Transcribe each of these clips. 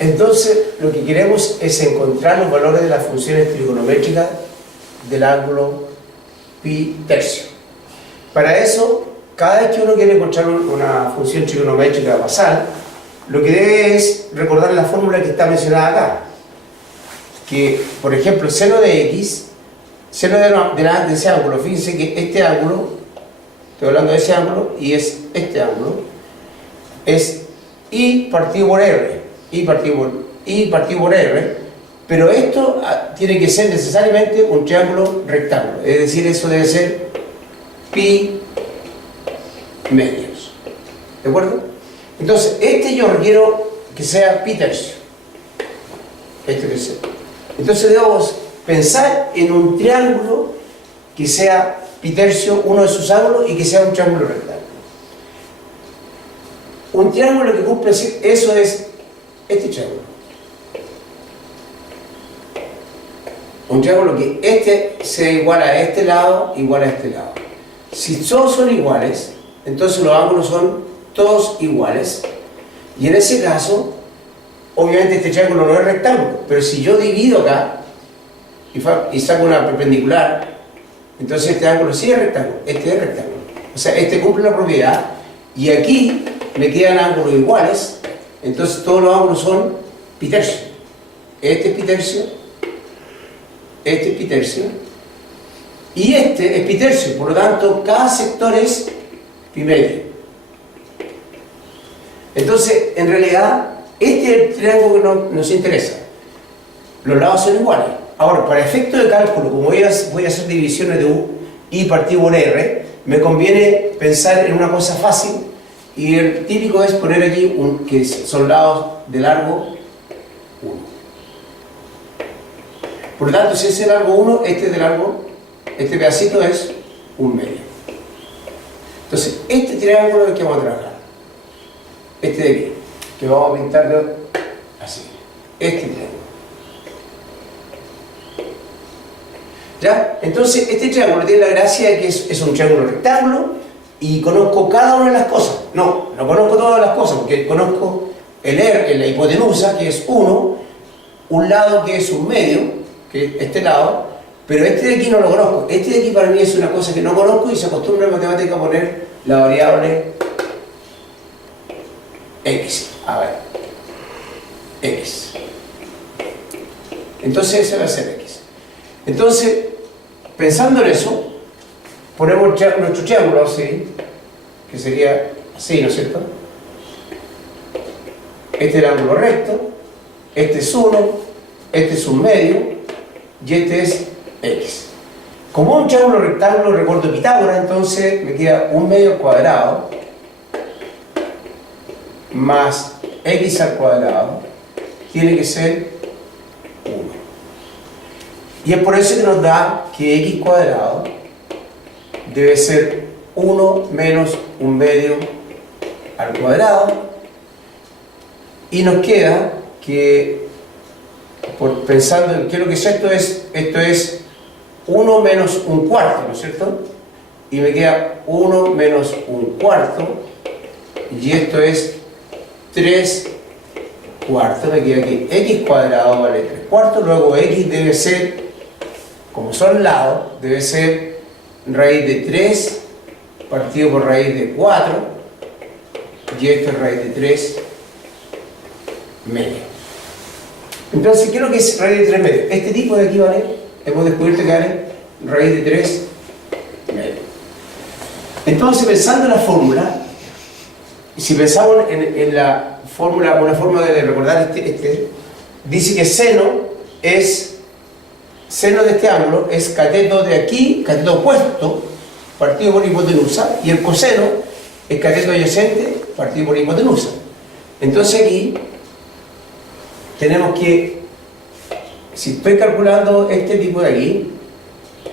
Entonces, lo que queremos es encontrar los valores de las funciones trigonométricas del ángulo pi tercio. Para eso, cada vez que uno quiere encontrar una función trigonométrica basal, lo que debe es recordar la fórmula que está mencionada acá. Que, por ejemplo, seno de x, seno de ese ángulo, fíjense que este ángulo, estoy hablando de ese ángulo, y es este ángulo, es I partido por R, I partido por R, pero esto tiene que ser necesariamente un triángulo rectángulo, es decir, eso debe ser pi medios, ¿de acuerdo? Entonces, este yo requiero que sea pi tercio, este que sea. Entonces debemos pensar en un triángulo que sea pi tercio, uno de sus ángulos, y que sea un triángulo rectángulo. Un triángulo que cumple eso es este triángulo. Un triángulo que este sea igual a este lado, igual a este lado. Si todos son iguales, entonces los ángulos son todos iguales, y en ese caso, obviamente este triángulo no es rectángulo, pero si yo divido acá y saco una perpendicular, entonces este ángulo sí es rectángulo, este es rectángulo. O sea, este cumple la propiedad, y aquí me quedan ángulos iguales, entonces todos los ángulos son pi tercio. Este es pi tercio, este es pi tercio, y este es pi tercio, por lo tanto cada sector es pi medio. Entonces, en realidad, este es el triángulo que nos interesa. Los lados son iguales. Ahora, para efecto de cálculo, como voy a hacer divisiones de I partido por R, me conviene pensar en una cosa fácil, y el típico es poner aquí que son lados de largo 1. Por lo tanto, si es de largo 1, este de largo, este pedacito es 1 medio. Entonces, este triángulo es el que vamos a trabajar. Este de aquí, que vamos a pintar así. Este triángulo. ¿Ya? Entonces, este triángulo tiene la gracia de que es un triángulo rectángulo, y conozco cada una de las cosas. No conozco todas las cosas, porque conozco la hipotenusa, que es 1, un lado que es 1 medio, que es este lado, pero este de aquí no lo conozco. Este de aquí para mí es una cosa que no conozco, y se acostumbra en matemática a poner la variable x. A ver, x. Entonces ese va a ser x. Entonces, pensando en eso, ponemos nuestro triángulo así, que sería así, ¿no es cierto? Este es el ángulo recto, este es 1, este es 1 medio, y este es x. Como un triángulo rectángulo, recuerdo Pitágoras, entonces me queda 1 medio al cuadrado más x al cuadrado tiene que ser 1. Y es por eso que nos da que x cuadrado debe ser 1 menos 1 medio al cuadrado, y nos queda que, pensando en qué es lo que es esto es 1 menos 1 cuarto, ¿no es cierto? Y me queda 1 menos 1 cuarto, y esto es 3 cuartos, me queda aquí x cuadrado vale 3 cuartos, luego x debe ser, como son lados, debe ser raíz de 3 partido por raíz de 4, y esto es raíz de 3 medio. Entonces, ¿qué es lo que es raíz de 3 medio? Este tipo de aquí vale, hemos descubierto que vale raíz de 3 medio. Entonces, pensando en la fórmula, si pensamos en la fórmula, una forma de recordar dice que seno de este ángulo es cateto de aquí, cateto opuesto, partido por hipotenusa, y el coseno es cateto adyacente, partido por hipotenusa. Entonces aquí tenemos que, si estoy calculando este tipo de aquí,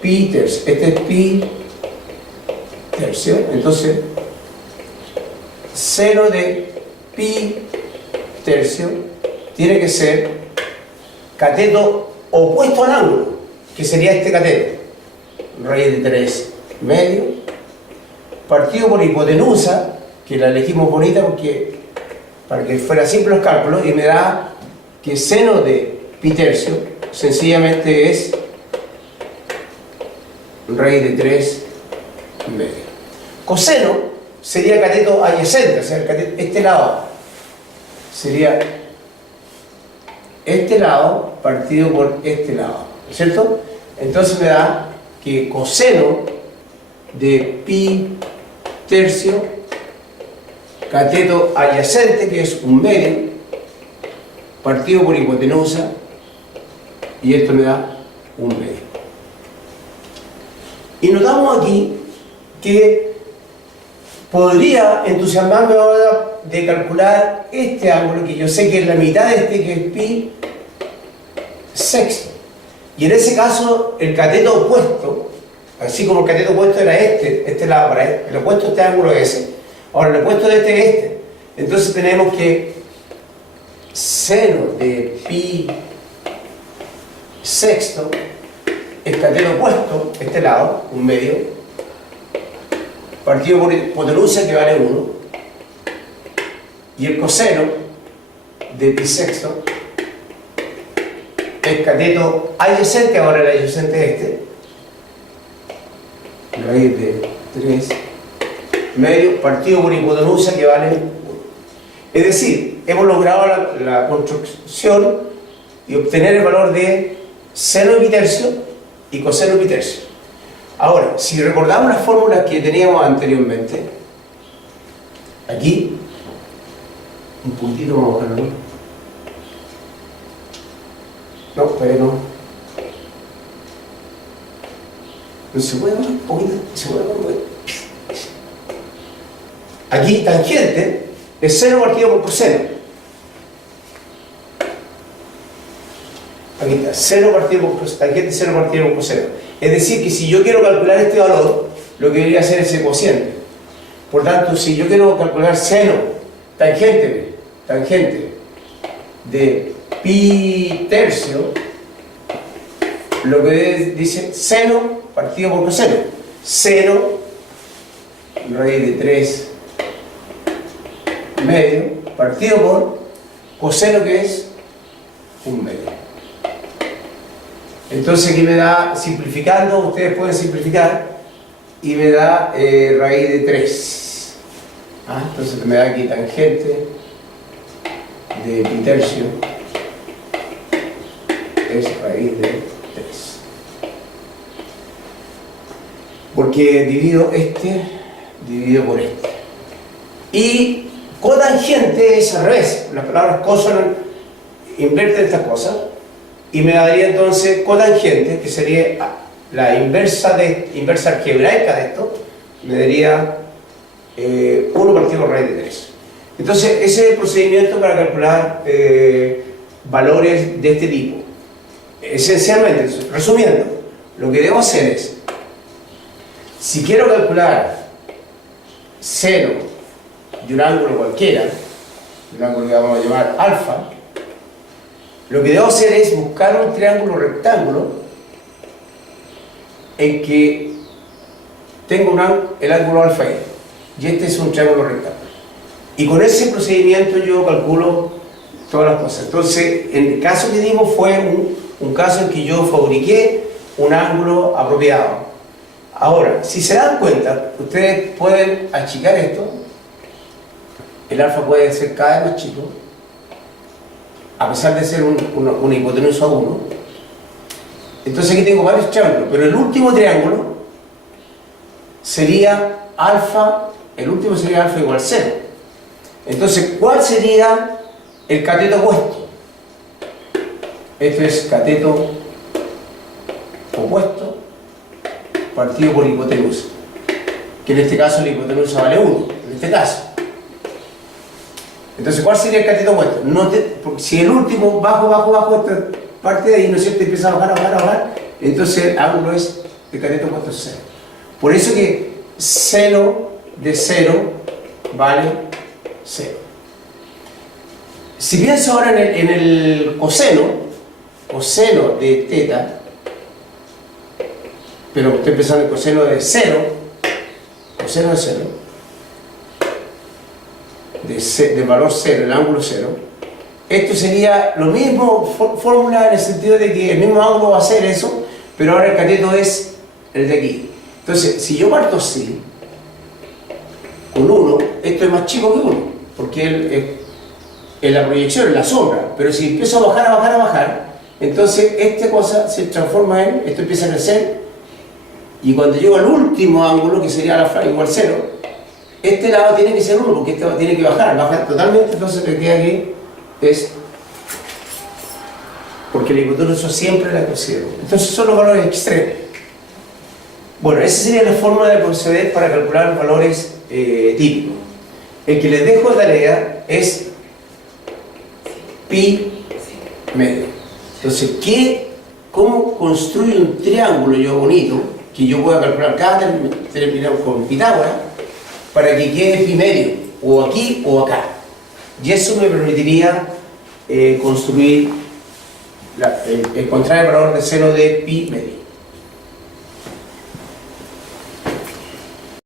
pi tercio, este es pi tercio, entonces seno de pi tercio tiene que ser cateto opuesto al ángulo, que sería este cateto, raíz de 3 medio, partido por hipotenusa, que la elegimos bonita para que fuera simple los cálculos, y me da que seno de pi tercio sencillamente es raíz de 3 medio. Coseno sería cateto adyacente, o sea, este lado sería este lado partido por este lado, ¿cierto? Entonces me da que coseno de pi tercio cateto adyacente, que es un medio, partido por hipotenusa, y esto me da un medio. Y notamos aquí que podría entusiasmarme ahora de calcular este ángulo, que yo sé que es la mitad de este, que es pi sexto. Y en ese caso, el cateto opuesto, así como el cateto opuesto era este lado para este, el opuesto de este ángulo es ese. Ahora, el opuesto de este es este. Entonces tenemos que seno de pi sexto, el cateto opuesto, este lado, un medio, partido por hipotenusa, que vale 1, y el coseno de pi sexto es cateto adyacente, ahora el adyacente es este, raíz de 3 medio, partido por hipotenusa, que vale 1. Es decir, hemos logrado la construcción y obtener el valor de seno de pi tercio y coseno de pi tercio. Ahora, si recordamos las fórmulas que teníamos anteriormente, aquí, un puntito vamos a bajarlo. No, todavía no. No se puede bajar un poquito, se puede bajar un poquito. Aquí, tangente es seno partido por coseno. Aquí está, seno partido por coseno, tangente seno partido por coseno. Es decir, que si yo quiero calcular este valor, lo que debería hacer es el cociente. Por tanto, si yo quiero calcular seno, tangente de pi tercio, lo que dice seno partido por coseno. Seno, raíz de 3 medio, partido por coseno, que es un medio. Entonces aquí me da, simplificando, ustedes pueden simplificar, y me da raíz de 3. Entonces me da aquí tangente de pi tercio es raíz de 3. Porque divido este, divido por este. Y cotangente es al revés. Las palabras cosonan, invierten estas cosas. Y me daría entonces cotangente, que sería la inversa algebraica de esto, me daría 1 partido por raíz de 3. Entonces, ese es el procedimiento para calcular valores de este tipo. Esencialmente, resumiendo, lo que debo hacer es, si quiero calcular seno de un ángulo cualquiera, un ángulo que vamos a llamar alfa, lo que debo hacer es buscar un triángulo rectángulo en que tengo el ángulo alfa y este es un triángulo rectángulo. Y con ese procedimiento yo calculo todas las cosas. Entonces, en el caso que dimos fue un caso en que yo fabriqué un ángulo apropiado. Ahora, si se dan cuenta, ustedes pueden achicar esto. El alfa puede ser cada vez más chico, a pesar de ser una hipotenusa 1. Entonces aquí tengo varios triángulos, pero el último triángulo sería alfa, el último sería alfa igual 0. Entonces, ¿cuál sería el cateto opuesto? Esto es cateto opuesto partido por hipotenusa, que en este caso la hipotenusa vale 1, en este caso. Entonces, ¿cuál sería el cateto opuesto? Porque si el último, bajo, esta parte de ahí, ¿no es cierto?, empieza a bajar, entonces el ángulo es el cateto opuesto es 0. Por eso que seno de 0 vale 0. Si pienso ahora en el coseno de teta, pero estoy pensando en coseno de 0, del valor 0, el ángulo 0, esto sería lo mismo, fórmula en el sentido de que el mismo ángulo va a ser eso, pero ahora el cateto es el de aquí. Entonces, si yo parto así, con 1, esto es más chico que 1, porque es la proyección, es la sombra. Pero si empiezo a bajar, a bajar, a bajar, entonces esta cosa se transforma en, esto empieza a crecer, y cuando llego al último ángulo, que sería la igual 0, este lado tiene que ser 1, porque este lado tiene que bajar totalmente, entonces lo que queda aquí es, porque la hipotenusa siempre la considero. Entonces son los valores extremos. Bueno, esa sería la forma de proceder para calcular valores típicos. El que les dejo de tarea es pi medio. Entonces, ¿cómo construyo un triángulo yo bonito, que yo pueda calcular cada terminado con Pitágoras, para que quede pi medio, o aquí o acá? Y eso me permitiría construir, encontrar el valor de seno de pi medio.